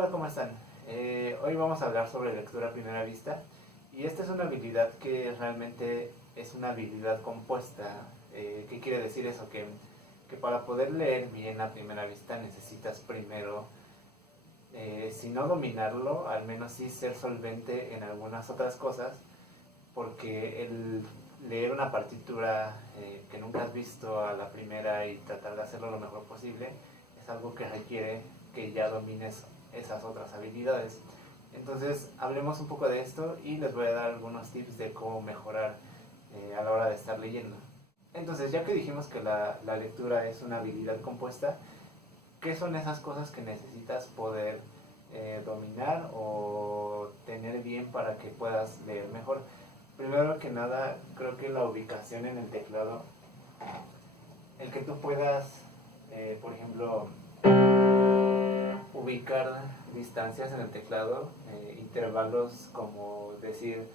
Hola, ¿cómo están? Hoy vamos a hablar sobre lectura a primera vista y esta es una habilidad que realmente es una habilidad compuesta. ¿Qué quiere decir eso? Que para poder leer bien a primera vista necesitas primero, si no dominarlo, al menos sí ser solvente en algunas otras cosas, porque el leer una partitura que nunca has visto a la primera y tratar de hacerlo lo mejor posible es algo que requiere que ya domines esas otras habilidades. Entonces hablemos un poco de esto y les voy a dar algunos tips de cómo mejorar a la hora de estar leyendo. Entonces, ya que dijimos que la lectura es una habilidad compuesta, ¿qué son esas cosas que necesitas poder dominar o tener bien para que puedas leer mejor? Primero que nada, creo que la ubicación en el teclado, el que tú puedas, por ejemplo, ubicar distancias en el teclado, intervalos como decir,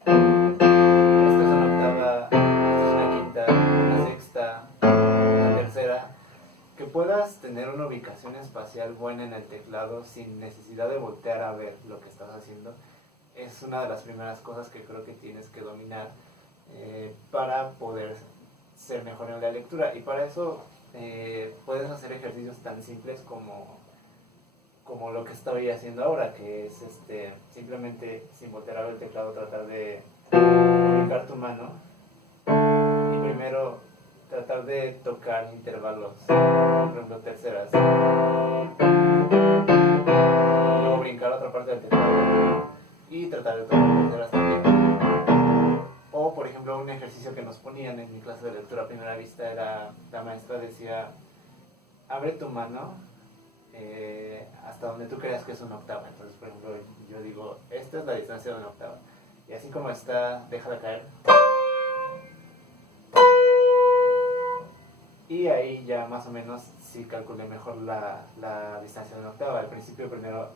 esta es una octava, esta es una quinta, una sexta, una tercera, que puedas tener una ubicación espacial buena en el teclado sin necesidad de voltear a ver lo que estás haciendo, es una de las primeras cosas que creo que tienes que dominar para poder ser mejor en la lectura. Y para eso puedes hacer ejercicios tan simples como lo que estoy haciendo ahora, que es simplemente sin voltear a ver el teclado tratar de ubicar tu mano y primero tratar de tocar intervalos, por ejemplo terceras, y luego brincar a otra parte del teclado y tratar de tocar terceras también. O por ejemplo un ejercicio que nos ponían en mi clase de lectura a primera vista era, la maestra decía, abre tu mano hasta donde tú creas que es una octava. Entonces, por ejemplo, yo digo, esta es la distancia de una octava. Y así como está, déjala caer. Y ahí ya más o menos sí calculé mejor la distancia de una octava. Al principio primero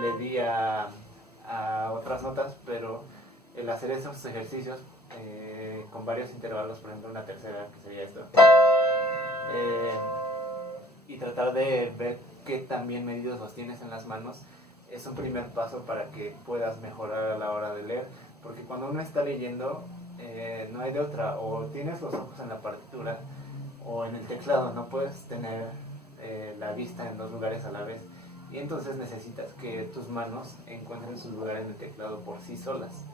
le di a otras notas, pero el hacer esos ejercicios con varios intervalos, por ejemplo una tercera, que sería esto, y tratar de ver qué tan bien medidos los tienes en las manos, es un primer paso para que puedas mejorar a la hora de leer, porque cuando uno está leyendo no hay de otra, o tienes los ojos en la partitura o en el teclado, no puedes tener la vista en dos lugares a la vez, y entonces necesitas que tus manos encuentren su lugar en el teclado por sí solas.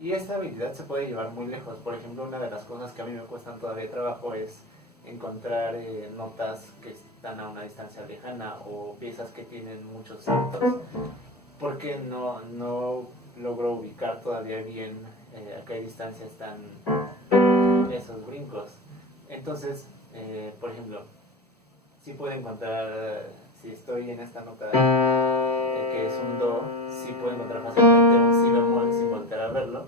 Y esta habilidad se puede llevar muy lejos. Por ejemplo, una de las cosas que a mí me cuestan todavía trabajo es encontrar notas que están a una distancia lejana o piezas que tienen muchos saltos, porque no logro ubicar todavía bien a qué distancia están esos brincos. Entonces, por ejemplo, sí puedo encontrar, si estoy en esta nota que es un do, sí puedo encontrar fácilmente un si bemol sin volver a verlo,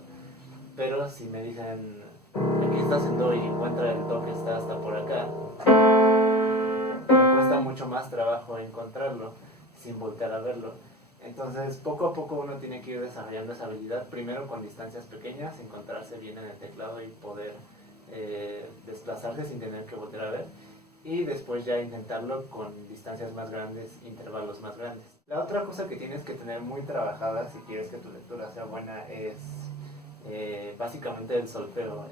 pero si me dicen aquí estás en do y encuentra el do que está hasta por acá, me cuesta mucho más trabajo encontrarlo sin voltear a verlo. Entonces poco a poco uno tiene que ir desarrollando esa habilidad, primero con distancias pequeñas, encontrarse bien en el teclado y poder desplazarse sin tener que voltear a ver, y después ya intentarlo con distancias más grandes, intervalos más grandes. La otra cosa que tienes que tener muy trabajada si quieres que tu lectura sea buena es básicamente el solfeo.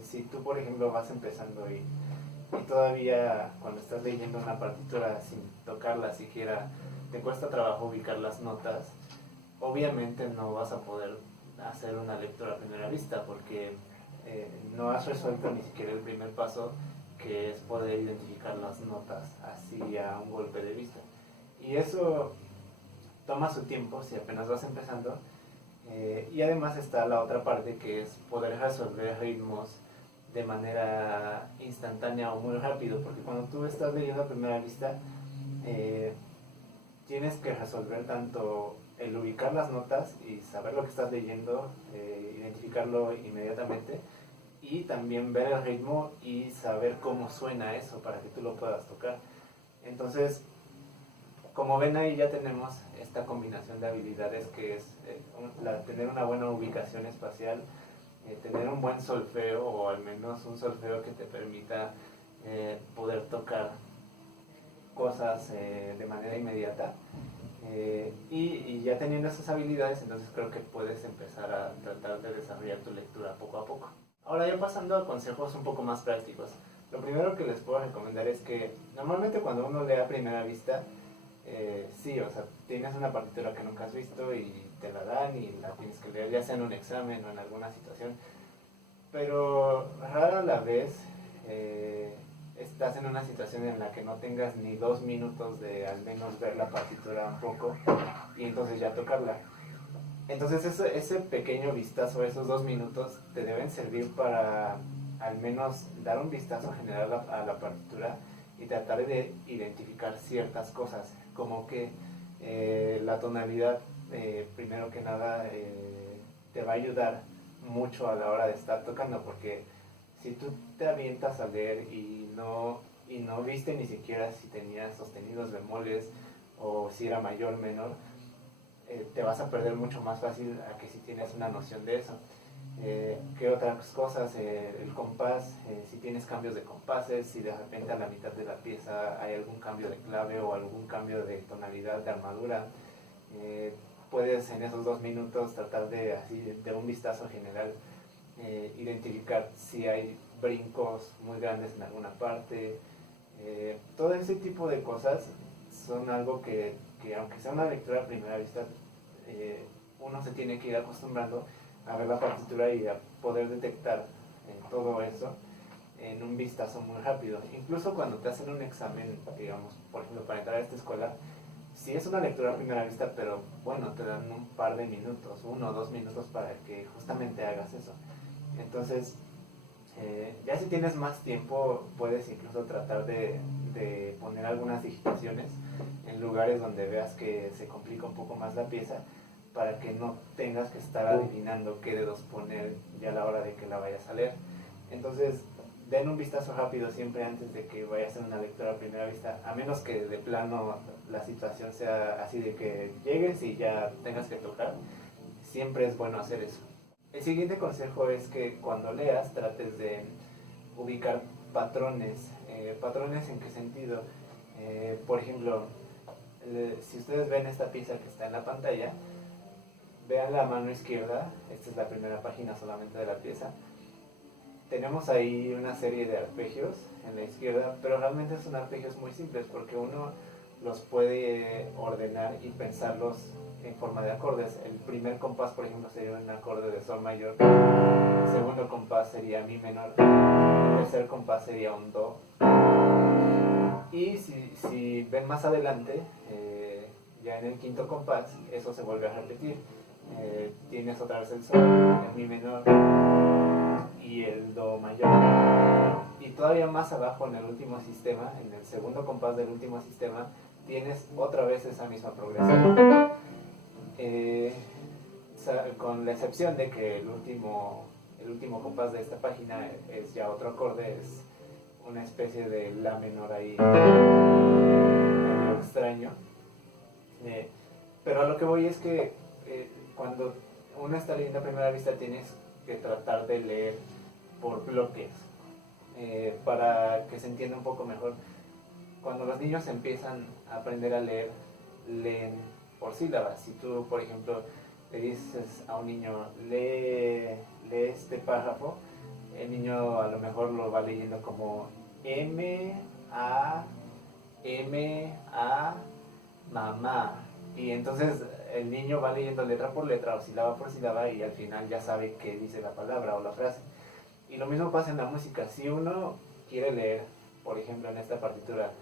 Si tú por ejemplo vas empezando y todavía cuando estás leyendo una partitura sin tocarla siquiera te cuesta trabajo ubicar las notas, obviamente no vas a poder hacer una lectura a primera vista porque no has resuelto ni siquiera el primer paso, que es poder identificar las notas así a un golpe de vista. Y eso toma su tiempo si apenas vas empezando. Y además está la otra parte, que es poder resolver ritmos de manera instantánea o muy rápido, porque cuando tú estás leyendo a primera vista tienes que resolver tanto el ubicar las notas y saber lo que estás leyendo, identificarlo inmediatamente, y también ver el ritmo y saber cómo suena eso para que tú lo puedas tocar. Entonces, como ven ahí ya tenemos esta combinación de habilidades que es tener una buena ubicación espacial, tener un buen solfeo o al menos un solfeo que te permita poder tocar cosas de manera inmediata. Y ya teniendo esas habilidades, entonces creo que puedes empezar a tratar de desarrollar tu lectura poco a poco. Ahora ya pasando a consejos un poco más prácticos. Lo primero que les puedo recomendar es que normalmente cuando uno lee a primera vista, sí, o sea, tienes una partitura que nunca has visto y te la dan y la tienes que leer, ya sea en un examen o en alguna situación, pero rara la vez estás en una situación en la que no tengas ni 2 minutos de al menos ver la partitura un poco y entonces ya tocarla. Entonces ese pequeño vistazo, esos 2 minutos, te deben servir para al menos dar un vistazo general a la partitura y tratar de identificar ciertas cosas, como que la tonalidad, primero que nada, te va a ayudar mucho a la hora de estar tocando, porque si tú te avientas a leer y no viste ni siquiera si tenías sostenidos, bemoles o si era mayor, menor, te vas a perder mucho más fácil a que si tienes una noción de eso. ¿Qué otras cosas? El compás, si tienes cambios de compases, si de repente a la mitad de la pieza hay algún cambio de clave o algún cambio de tonalidad de armadura, puedes en esos 2 minutos tratar de, así, de un vistazo general, identificar si hay brincos muy grandes en alguna parte. Todo ese tipo de cosas son algo que aunque sea una lectura a primera vista, uno se tiene que ir acostumbrando a ver la partitura y a poder detectar todo eso en un vistazo muy rápido. Incluso cuando te hacen un examen, digamos, por ejemplo, para entrar a esta escuela, sí es una lectura a primera vista, pero bueno, te dan un par de minutos, 1 o 2 minutos para que justamente hagas eso. Entonces, ya si tienes más tiempo, puedes incluso tratar de poner algunas digitaciones en lugares donde veas que se complica un poco más la pieza, para que no tengas que estar adivinando qué dedos poner ya a la hora de que la vayas a leer. Entonces, den un vistazo rápido siempre antes de que vayas a hacer una lectura a primera vista, a menos que de plano la situación sea así de que llegues y ya tengas que tocar. Siempre es bueno hacer eso. El siguiente consejo es que cuando leas trates de ubicar patrones. ¿Patrones en qué sentido? Por ejemplo, si ustedes ven esta pieza que está en la pantalla, vean la mano izquierda, esta es la primera página solamente de la pieza. Tenemos ahí una serie de arpegios en la izquierda, pero realmente son arpegios muy simples porque uno los puede ordenar y pensarlos en forma de acordes. El primer compás, por ejemplo, sería un acorde de sol mayor, el segundo compás sería mi menor, el tercer compás sería un do. Y si ven más adelante, ya en el quinto compás, eso se vuelve a repetir. Tienes otra vez el sol, el mi menor y el do mayor. Y todavía más abajo en el último sistema, en el segundo compás del último sistema, tienes otra vez esa misma progresión. Con la excepción de que el último compás de esta página es ya otro acorde, es una especie de la menor ahí, medio extraño. Pero a lo que voy es que cuando uno está leyendo a primera vista tienes que tratar de leer por bloques, para que se entienda un poco mejor. Cuando los niños empiezan a aprender a leer, leen por sílabas. Si tú, por ejemplo, le dices a un niño, lee este párrafo, el niño a lo mejor lo va leyendo como M-A, mamá. Y entonces el niño va leyendo letra por letra o sílaba por sílaba y al final ya sabe qué dice la palabra o la frase. Y lo mismo pasa en la música. Si uno quiere leer, por ejemplo en esta partitura,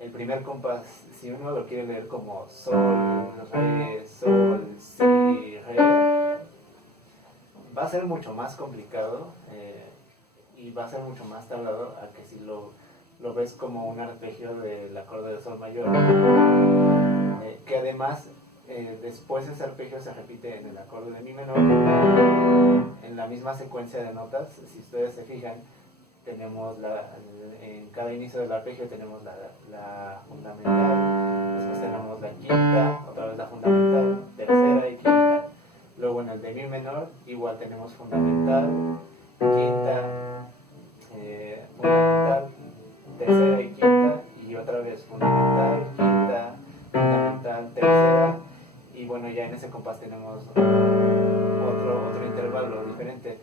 el primer compás, si uno lo quiere leer como sol, re, sol, si, re, va a ser mucho más complicado y va a ser mucho más tardado a que si lo ves como un arpegio del acorde de sol mayor, que además después ese arpegio se repite en el acorde de mi menor, en la misma secuencia de notas. Si ustedes se fijan, tenemos en cada inicio del arpegio tenemos la fundamental, después tenemos la quinta, otra vez la fundamental, tercera y quinta. Luego en el de mi menor igual tenemos fundamental, quinta, fundamental, tercera y quinta, y otra vez fundamental. ese compás tenemos otro intervalo diferente,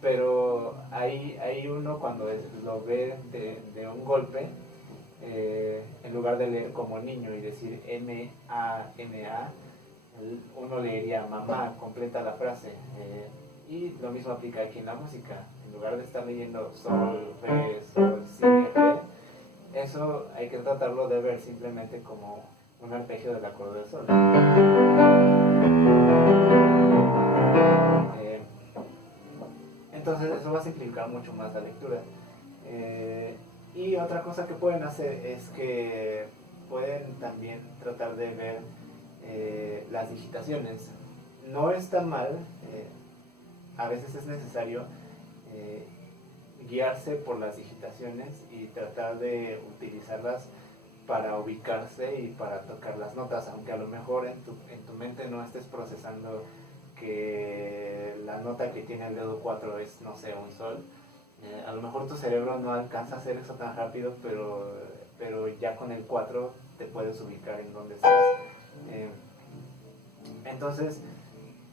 pero hay uno cuando lo ve de un golpe, en lugar de leer como niño y decir M-A-M-A, uno leería mamá, completa la frase. Y lo mismo aplica aquí en la música. En lugar de estar leyendo sol, re, sol, si, re, eso hay que tratarlo de ver simplemente como un arpegio del acorde de sol. Entonces eso va a simplificar mucho más la lectura. Y otra cosa que pueden hacer es que pueden también tratar de ver las digitaciones. No está mal, a veces es necesario guiarse por las digitaciones y tratar de utilizarlas para ubicarse y para tocar las notas, aunque a lo mejor en tu mente no estés procesando que la nota que tiene el dedo 4 es, no sé, un sol. A lo mejor tu cerebro no alcanza a hacer eso tan rápido, pero ya con el 4 te puedes ubicar en donde estás. Entonces,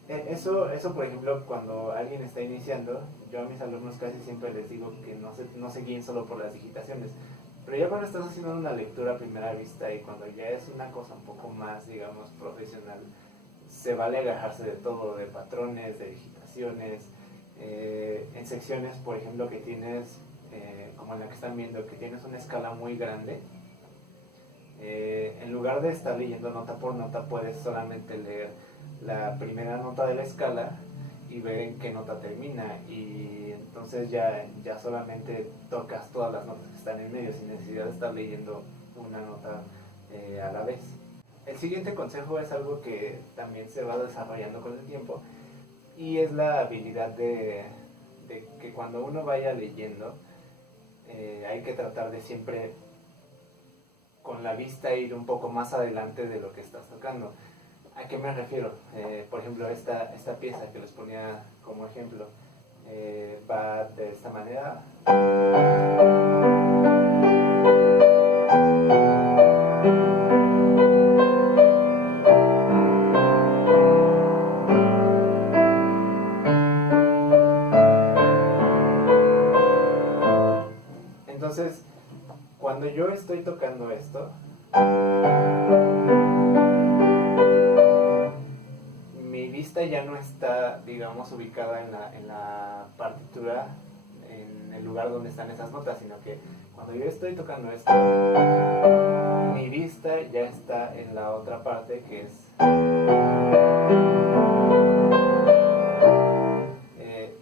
eso por ejemplo, cuando alguien está iniciando, yo a mis alumnos casi siempre les digo que no se guíen solo por las digitaciones. Pero ya cuando estás haciendo una lectura a primera vista y cuando ya es una cosa un poco más, digamos, profesional, se vale agajarse de todo, de patrones, de digitaciones. En secciones, por ejemplo, que tienes, como en la que están viendo, que tienes una escala muy grande, en lugar de estar leyendo nota por nota, puedes solamente leer la primera nota de la escala y ver en qué nota termina, y entonces ya solamente tocas todas las notas que están en medio sin necesidad de estar leyendo una nota a la vez. El siguiente consejo es algo que también se va desarrollando con el tiempo, y es la habilidad de que cuando uno vaya leyendo, hay que tratar de siempre con la vista ir un poco más adelante de lo que estás tocando. ¿A qué me refiero? Por ejemplo, esta pieza que les ponía como ejemplo, va de esta manera. Entonces, cuando yo estoy tocando esto, mi vista ya no está, digamos, ubicada en la partitura, en el lugar donde están esas notas, sino que cuando yo estoy tocando esto, mi vista ya está en la otra parte, que es...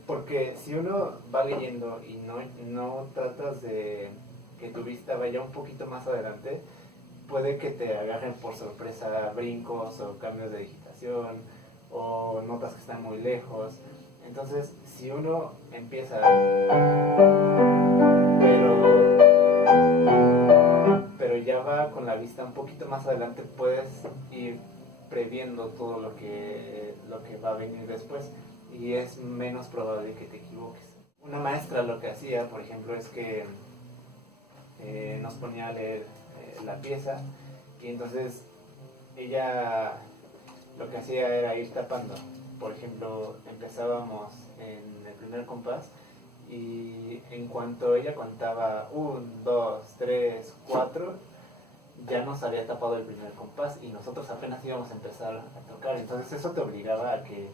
porque si uno va leyendo y no tratas de que tu vista vaya un poquito más adelante, puede que te agarren por sorpresa brincos o cambios de digitación o notas que están muy lejos. Entonces, si uno empieza, pero ya va con la vista un poquito más adelante, puedes ir previendo todo lo que va a venir después, y es menos probable que te equivoques. Una maestra lo que hacía, por ejemplo, es que nos ponía a leer la pieza, y entonces ella lo que hacía era ir tapando. Por ejemplo, empezábamos en el primer compás, y en cuanto ella contaba 1, 2, 3, 4, ya nos había tapado el primer compás y nosotros apenas íbamos a empezar a tocar. Entonces eso te obligaba a que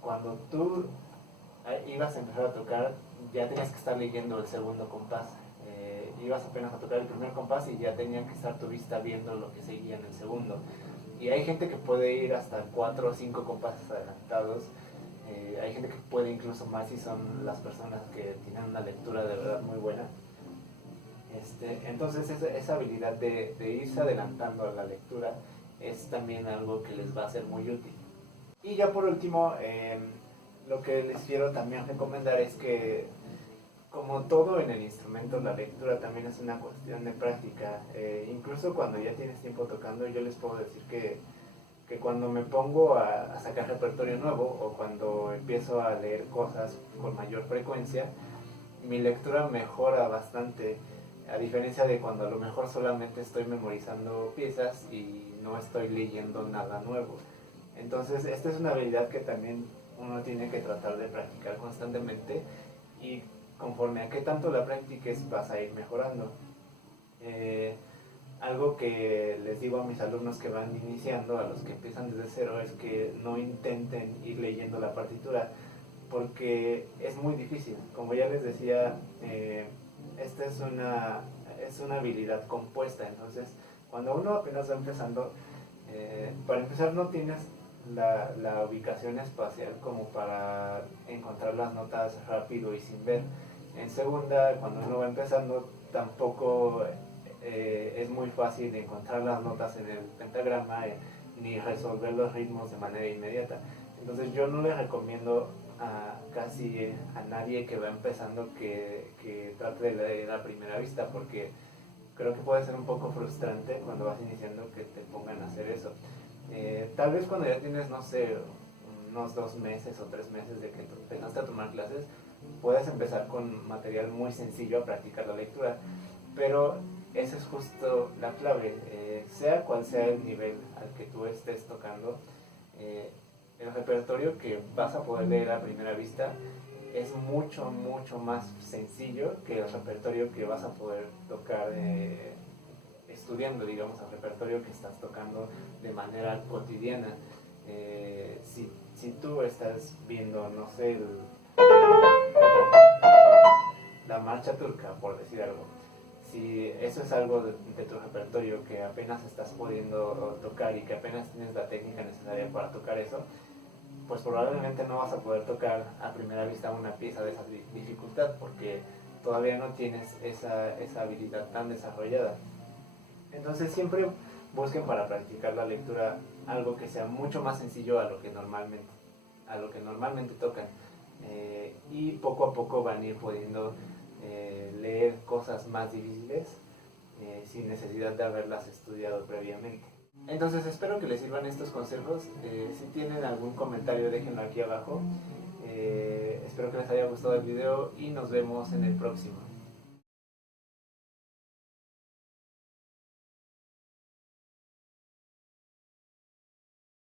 cuando tú ibas a empezar a tocar, ya tenías que estar leyendo el segundo compás. Ibas apenas a tocar el primer compás y ya tenía que estar tu vista viendo lo que seguía en el segundo. Y hay gente que puede ir hasta 4 o 5 compases adelantados. Hay gente que puede incluso más si son las personas que tienen una lectura de verdad muy buena. Entonces esa habilidad de irse adelantando a la lectura es también algo que les va a ser muy útil. Y ya por último, lo que les quiero también recomendar es que, como todo en el instrumento, la lectura también es una cuestión de práctica. Incluso cuando ya tienes tiempo tocando, yo les puedo decir que cuando me pongo a sacar repertorio nuevo, o cuando empiezo a leer cosas con mayor frecuencia, mi lectura mejora bastante, a diferencia de cuando a lo mejor solamente estoy memorizando piezas y no estoy leyendo nada nuevo. Entonces esta es una habilidad que también uno tiene que tratar de practicar constantemente, y conforme a qué tanto la practiques vas a ir mejorando. Algo que les digo a mis alumnos que van iniciando, a los que empiezan desde cero, es que no intenten ir leyendo la partitura, porque es muy difícil. Como ya les decía, esta es una habilidad compuesta. Entonces cuando uno apenas va empezando, para empezar no tienes la ubicación espacial como para encontrar las notas rápido y sin ver. En segunda, cuando uno va empezando, tampoco es muy fácil encontrar las notas en el pentagrama, ni resolver los ritmos de manera inmediata. Entonces yo no le recomiendo casi a nadie que va empezando que trate de leer a primera vista, porque creo que puede ser un poco frustrante cuando vas iniciando que te pongan a hacer eso. Tal vez cuando ya tienes, no sé, unos 2 meses o 3 meses de que empezaste a tomar clases, puedes empezar con material muy sencillo a practicar la lectura, pero esa es justo la clave. Sea cual sea el nivel al que tú estés tocando, el repertorio que vas a poder leer a primera vista es mucho más sencillo que el repertorio que vas a poder tocar estudiando, digamos, el repertorio que estás tocando de manera cotidiana. Si tú estás viendo, no sé, la marcha turca, por decir algo, si eso es algo de tu repertorio que apenas estás pudiendo tocar y que apenas tienes la técnica necesaria para tocar eso, pues probablemente no vas a poder tocar a primera vista una pieza de esa dificultad, porque todavía no tienes esa habilidad tan desarrollada. Entonces siempre busquen para practicar la lectura algo que sea mucho más sencillo a lo que normalmente tocan, y poco a poco van a ir pudiendo leer cosas más difíciles sin necesidad de haberlas estudiado previamente. Entonces espero que les sirvan estos consejos. Si tienen algún comentario, déjenlo aquí abajo. Espero que les haya gustado el video y nos vemos en el próximo.